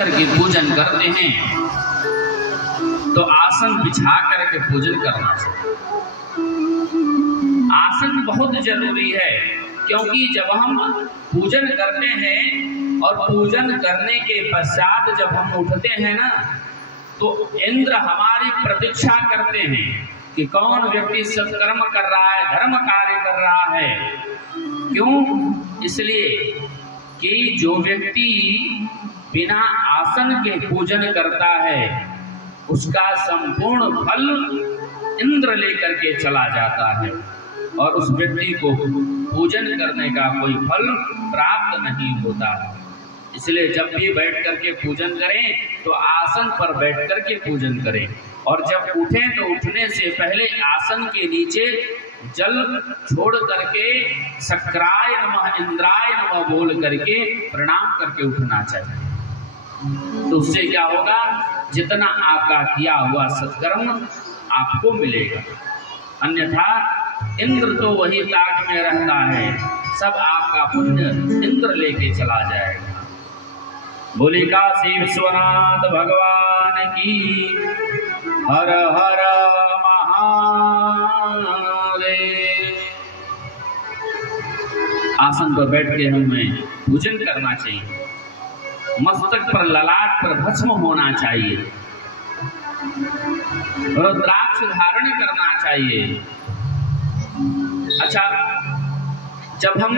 करके पूजन करते हैं तो आसन बिछा करके पूजन करना चाहिए। आसन बहुत जरूरी है, क्योंकि जब हम पूजन करते हैं और पूजन करने के पश्चात जब हम उठते हैं ना, तो इंद्र हमारी प्रतीक्षा करते हैं कि कौन व्यक्ति सत्कर्म कर रहा है, धर्म कार्य कर रहा है। क्यों? इसलिए कि जो व्यक्ति बिना आसन के पूजन करता है उसका संपूर्ण फल इंद्र लेकर के चला जाता है और उस व्यक्ति को पूजन करने का कोई फल प्राप्त नहीं होता है। इसलिए जब भी बैठ करके पूजन करें तो आसन पर बैठ करके पूजन करें, और जब उठें तो उठने से पहले आसन के नीचे जल छोड़ करके शक्राय नमः इंद्राय नमः बोल करके प्रणाम करके उठना चाहिए। तो उससे क्या होगा, जितना आपका किया हुआ सत्कर्म आपको मिलेगा। अन्यथा इंद्र तो वही ताक में रहता है, सब आपका पुण्य इंद्र लेके चला जाएगा। बोले काशी विश्वनाथ भगवान की हर हर महादेव। आसन पर बैठ के हमें पूजन करना चाहिए। मस्तक पर ललाट पर भस्म होना चाहिए, रुद्राक्ष धारण करना चाहिए। अच्छा, जब हम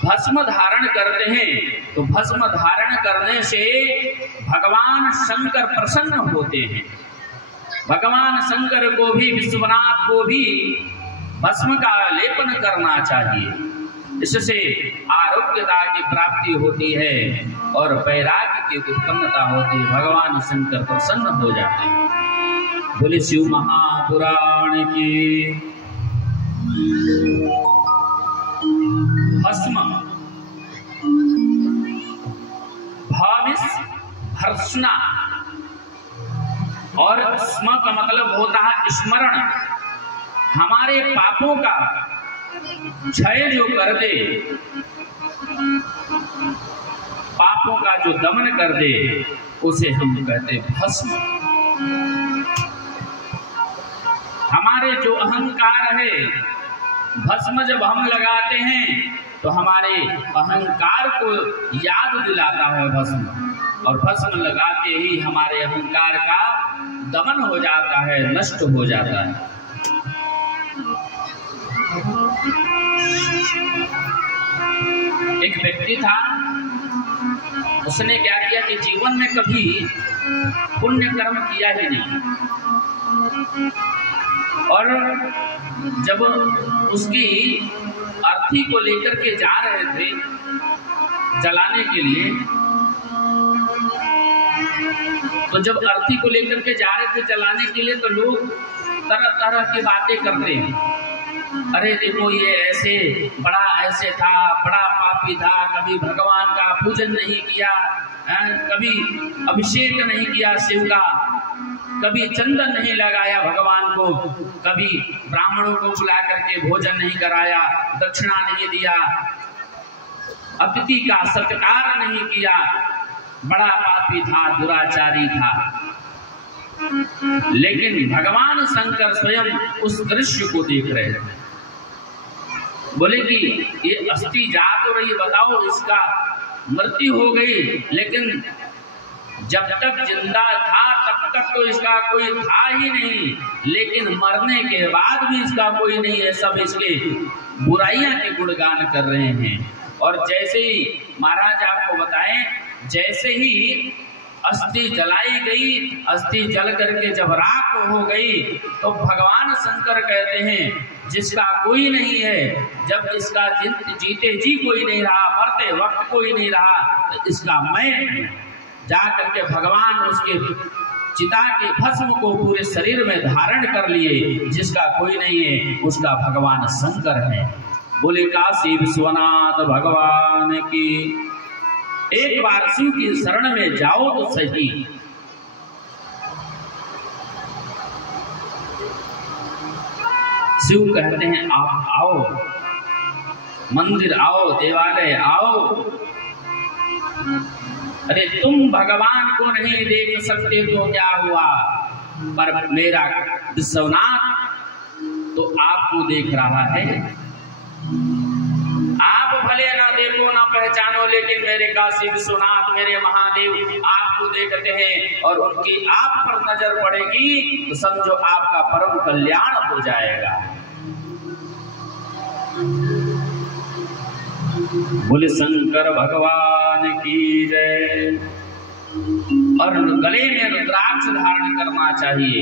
भस्म धारण करते हैं तो भस्म धारण करने से भगवान शंकर प्रसन्न होते हैं। भगवान शंकर को भी, विश्वनाथ को भी भस्म का लेपन करना चाहिए। इससे आरोग्यता की प्राप्ति होती है और वैराग्य की उत्पन्नता होती है। भगवान शंकर प्रसन्न हो जाते हैं। बोले शिव महापुराण की। भस्म भाविस भर्सना, और स्म का मतलब होता है स्मरण। हमारे पापों का क्षय जो कर दे, पापों का जो दमन कर दे, उसे हम कहते भस्म। हमारे जो अहंकार है, भस्म जब हम लगाते हैं तो हमारे अहंकार को याद दिलाता है भस्म, और भस्म लगाते ही हमारे अहंकार का दमन हो जाता है, नष्ट हो जाता है। एक व्यक्ति था, उसने क्या किया कि जीवन में कभी पुण्य कर्म किया ही नहीं, और जब उसकी अर्थी को लेकर के जा रहे थे जलाने के लिए, तो जब अर्थी को लेकर के जा रहे थे जलाने के लिए, तो लोग तरह तरह की बातें करते हैं। अरे देखो, ये ऐसे बड़ा ऐसे था, बड़ा पापी था, कभी भगवान का पूजन नहीं किया, कभी अभिषेक नहीं किया शिव का, कभी चंदन नहीं लगाया भगवान को, कभी ब्राह्मणों को बुला करके भोजन नहीं कराया, दक्षिणा नहीं दिया, अतिथि का सत्कार नहीं किया, बड़ा पापी था, दुराचारी था। लेकिन भगवान शंकर स्वयं उस दृश्य को देख रहे थे। बोले कि ये अस्थि जा तो रही, बताओ इसका मृत्यु हो गई, लेकिन जब तक जिंदा था तब तक तो इसका कोई था ही नहीं, लेकिन मरने के बाद भी इसका कोई नहीं है, सब इसके बुराइयां के गुणगान कर रहे हैं। और जैसे ही महाराज आपको बताएं, जैसे ही अस्थि जलाई गई, अस्थि जल करके जब राख हो गई, तो भगवान शंकर कहते हैं जिसका कोई नहीं है, जब इसका जीते जी कोई नहीं रहा, मरते वक्त कोई नहीं रहा, तो इसका मैं जा करके भगवान उसके चिता के भस्म को पूरे शरीर में धारण कर लिए। जिसका कोई नहीं है उसका भगवान शंकर है। बोले काशी विश्वनाथ भगवान की। एक बार शिव की शरण में जाओ तो सही। शिव कहते हैं आप आओ, मंदिर आओ, देवालय आओ, अरे तुम भगवान को नहीं देख सकते तो क्या हुआ, पर मेरा विश्वनाथ तो आपको देख रहा है। आप भले ना देखो ना पहचानो, लेकिन मेरे काशी विश्वनाथ, मेरे महादेव आपको देखते हैं, और उनकी आप पर नजर पड़ेगी तो समझो आपका परम कल्याण हो जाएगा। बोले शंकर भगवान की जय। और गले में रुद्राक्ष धारण करना चाहिए।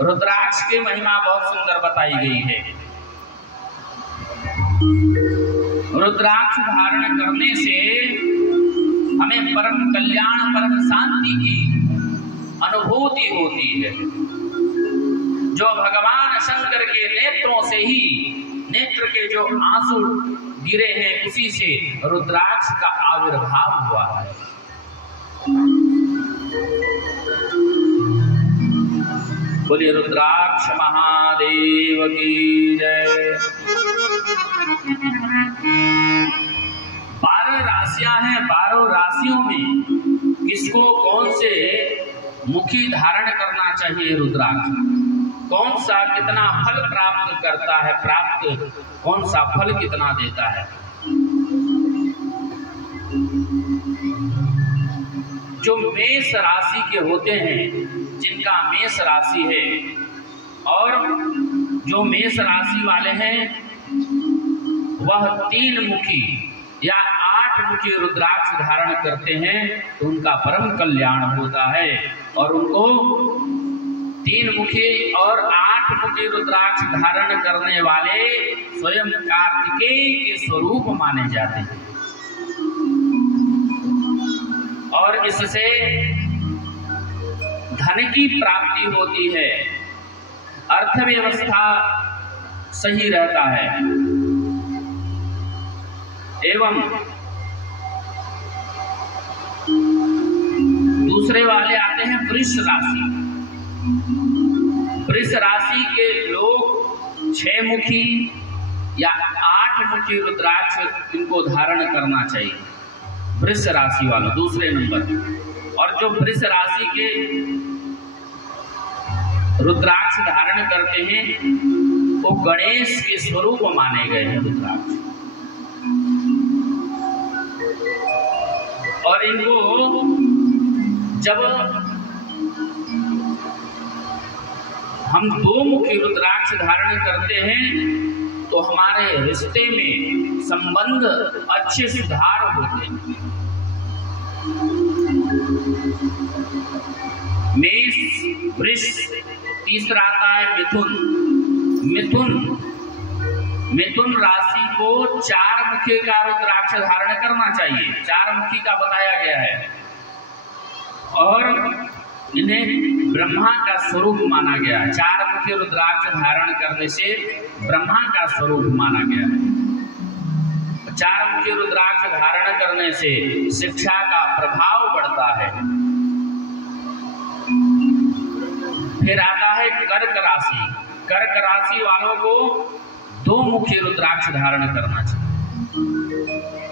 रुद्राक्ष की महिमा बहुत सुंदर बताई गई है। रुद्राक्ष धारण करने से हमें परम कल्याण, परम शांति की अनुभूति होती है। जो भगवान शंकर के नेत्रों से ही, नेत्र के जो आंसू गिरे हैं, उसी से रुद्राक्ष का आविर्भाव हुआ है। बोलिए रुद्राक्ष महादेव की जय। 12 राशियां हैं। 12 राशियों में किसको कौन से मुखी धारण करना चाहिए रुद्राक्ष, कौन सा कितना फल प्राप्त करता है, कौन सा फल कितना देता है। जो मेष राशि के होते हैं, जिनका मेष राशि है, और जो मेष राशि वाले हैं वह 3 मुखी या 8 मुखी रुद्राक्ष धारण करते हैं तो उनका परम कल्याण होता है। और उनको 3 मुखी और 8 मुखी रुद्राक्ष धारण करने वाले स्वयं कार्तिकेय के स्वरूप माने जाते हैं। और इससे धन की प्राप्ति होती है, अर्थव्यवस्था सही रहता है। एवं दूसरे वाले आते हैं वृष राशि। वृष राशि के लोग 6 मुखी या 8 मुखी रुद्राक्ष इनको धारण करना चाहिए, वृष राशि वालों दूसरे नंबर। और जो वृष राशि के रुद्राक्ष धारण करते हैं वो गणेश के स्वरूप माने गए हैं रुद्राक्ष। और इनको जब हम 2 मुखी रुद्राक्ष धारण करते हैं तो हमारे रिश्ते में संबंध अच्छे सुधार होते हैं। मेष, वृष, तीसरा आता है मिथुन राशि को 4 मुखी का रुद्राक्ष धारण करना चाहिए। 4 मुखी का बताया गया है। और इन्हें ब्रह्मा का स्वरूप माना गया है। 4 मुखी रुद्राक्ष धारण करने से ब्रह्मा का स्वरूप माना गया है। 4 मुखी रुद्राक्ष धारण करने से शिक्षा का प्रभाव बढ़ता है। फिर आता है कर्क राशि। कर्क राशि वालों को 2 मुखी रुद्राक्ष धारण करना चाहिए।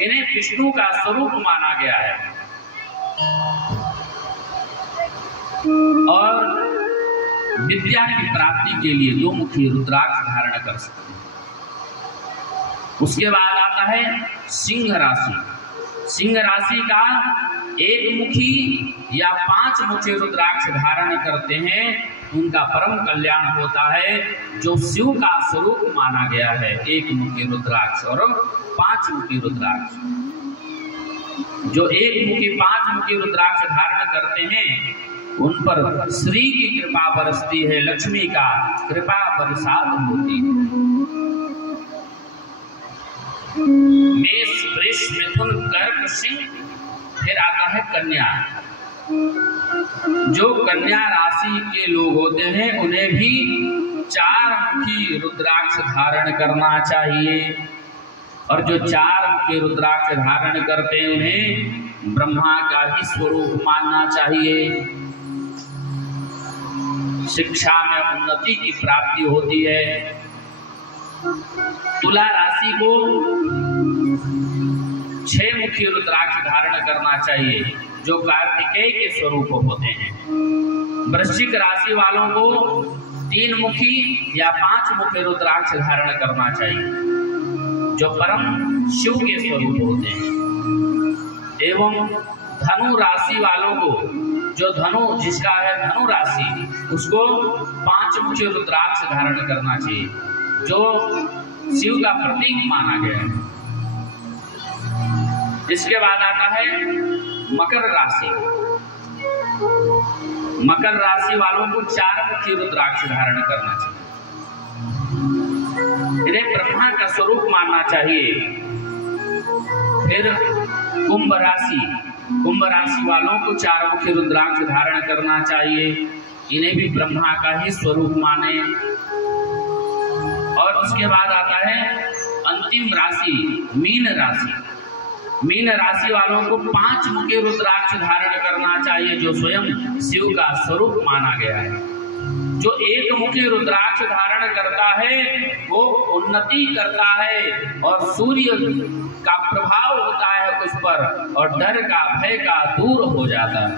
इन्हें विष्णु का स्वरूप माना गया है। और विद्या की प्राप्ति के लिए 2 मुखी रुद्राक्ष धारण कर सकते हैं। उसके बाद आता है सिंह राशि। सिंह राशि का 1 मुखी या 5 मुखी रुद्राक्ष धारण करते हैं, उनका परम कल्याण होता है। जो शिव का स्वरूप माना गया है, 1 मुखी रुद्राक्ष और 5 मुखी रुद्राक्ष। जो 1 मुखी 5 मुखी रुद्राक्ष धारण करते हैं उन पर श्री की कृपा बरसती है, लक्ष्मी का कृपा बरसात होती है। मेष, वृष, मिथुन, कर्क, सिंह। फिर आता है कन्या। जो कन्या राशि के लोग होते हैं उन्हें भी 4 मुखी रुद्राक्ष धारण करना चाहिए। और जो 4 मुखी रुद्राक्ष धारण करते हैं उन्हें ब्रह्मा का ही स्वरूप मानना चाहिए। शिक्षा में उन्नति की प्राप्ति होती है। तुला राशि को 6 मुखी रुद्राक्ष धारण करना चाहिए। जो कार्तिकेय के स्वरूप होते हैं। वृश्चिक राशि वालों को 3 मुखी या 5 मुखी रुद्राक्ष धारण करना चाहिए, जो परम शिव के स्वरूप होते हैं। एवं धनु राशि वालों को, जो धनु जिसका है धनु राशि, उसको 5 मुखी रुद्राक्ष धारण करना चाहिए, जो शिव का प्रतीक माना गया है। इसके बाद आता है मकर राशि। मकर राशि वालों को 4 मुखी रुद्राक्ष धारण करना चाहिए, इन्हें ब्रह्मा का स्वरूप मानना चाहिए। फिर कुंभ राशि वालों को 4 मुखी रुद्राक्ष धारण करना चाहिए, इन्हें भी ब्रह्मा का ही स्वरूप माने। और उसके बाद आता है अंतिम राशि मीन राशि वालों को 5 मुखी रुद्राक्ष धारण करना चाहिए, जो स्वयं शिव का स्वरूप माना गया है। जो 1 मुखी रुद्राक्ष धारण करता है वो उन्नति करता है और सूर्य का प्रभाव होता है उस पर, और डर का भय का दूर हो जाता है।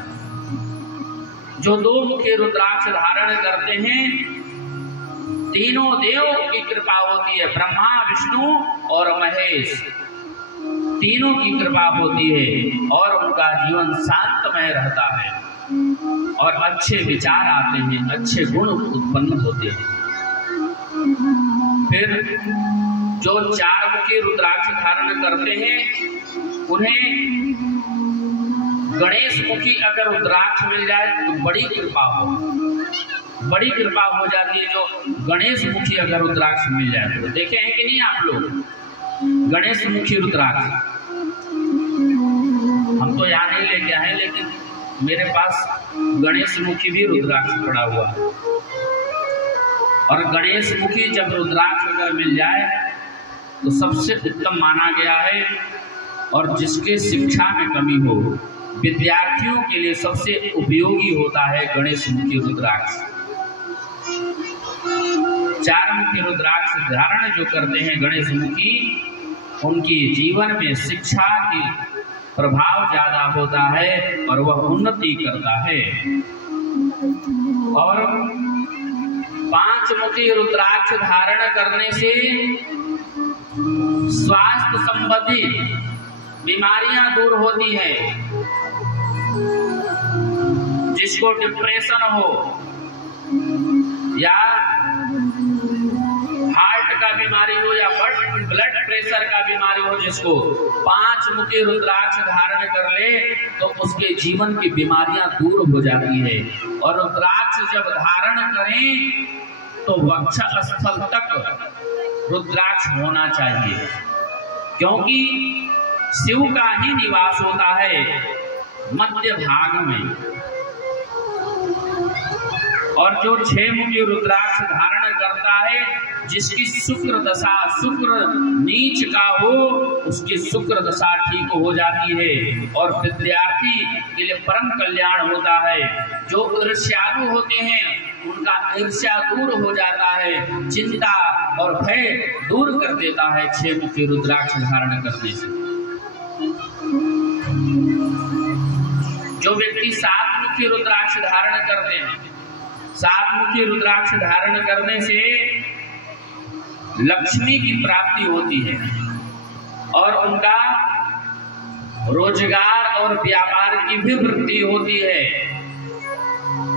जो 2 मुखी रुद्राक्ष धारण करते हैं, तीनों देव की कृपा होती है, ब्रह्मा विष्णु और महेश, तीनों की कृपा होती है और उनका जीवन शांतमय रहता है और अच्छे विचार आते हैं, अच्छे गुण उत्पन्न होते हैं। फिर जो 4 मुखी रुद्राक्ष धारण करते हैं, उन्हें गणेश मुखी अगर रुद्राक्ष मिल जाए तो बड़ी कृपा हो जाती है। जो गणेश मुखी अगर रुद्राक्ष मिल जाए तो देखे हैं कि नहीं आप लोग गणेश मुखी रुद्राक्ष? हम तो यहाँ नहीं लेके आए, लेकिन मेरे पास गणेश मुखी भी रुद्राक्ष पड़ा हुआ है। और गणेश मुखी जब रुद्राक्ष अगर मिल जाए तो सबसे उत्तम माना गया है, और जिसके शिक्षा में कमी हो, विद्यार्थियों के लिए सबसे उपयोगी होता है गणेश मुखी रुद्राक्ष। 4 मुखी रुद्राक्ष धारण जो करते हैं गणेश मुखी, उनकी जीवन में शिक्षा की प्रभाव ज्यादा होता है और वह उन्नति करता है। और 5 मुखी रुद्राक्ष धारण करने से स्वास्थ्य संबंधी बीमारियां दूर होती हैं। जिसको डिप्रेशन हो या हार्ट का बीमारी हो या ब्लड प्रेशर का बीमारी हो, जिसको 5 मुखी रुद्राक्ष धारण कर ले तो उसके जीवन की बीमारियां दूर हो जाती है। और रुद्राक्ष जब धारण करें तो वक्ष स्थल तक रुद्राक्ष होना चाहिए, क्योंकि शिव का ही निवास होता है मध्य भाग में। और जो 6 मुखी रुद्राक्ष धारण करता है, जिसकी शुक्र दशा, शुक्र नीच का हो, उसकी शुक्र दशा ठीक हो जाती है और विद्यार्थी के लिए परम कल्याण होता है। जो ईर्ष्यालु होते हैं उनका ईर्ष्या दूर हो जाता है, चिंता और भय दूर कर देता है 6 मुखी रुद्राक्ष धारण करने से। जो व्यक्ति 7 मुखी रुद्राक्ष धारण करते हैं, 7 मुखी रुद्राक्ष धारण करने से लक्ष्मी की प्राप्ति होती है और उनका रोजगार और व्यापार की भी वृद्धि होती है।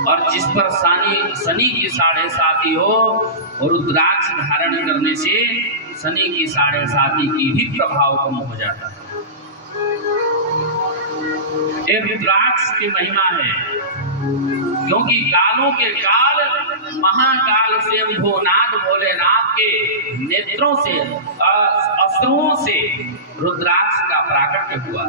और जिस पर शनि की 7.5 हो, रुद्राक्ष धारण करने से शनि की 7.5 की भी प्रभाव कम हो जाता है। ये रुद्राक्ष की महिमा है, क्योंकि कालों के काल महाकाल स्वयंभूनाथ भोलेनाथ के नेत्रों से, अश्रुओं से रुद्राक्ष का प्राकट्य हुआ।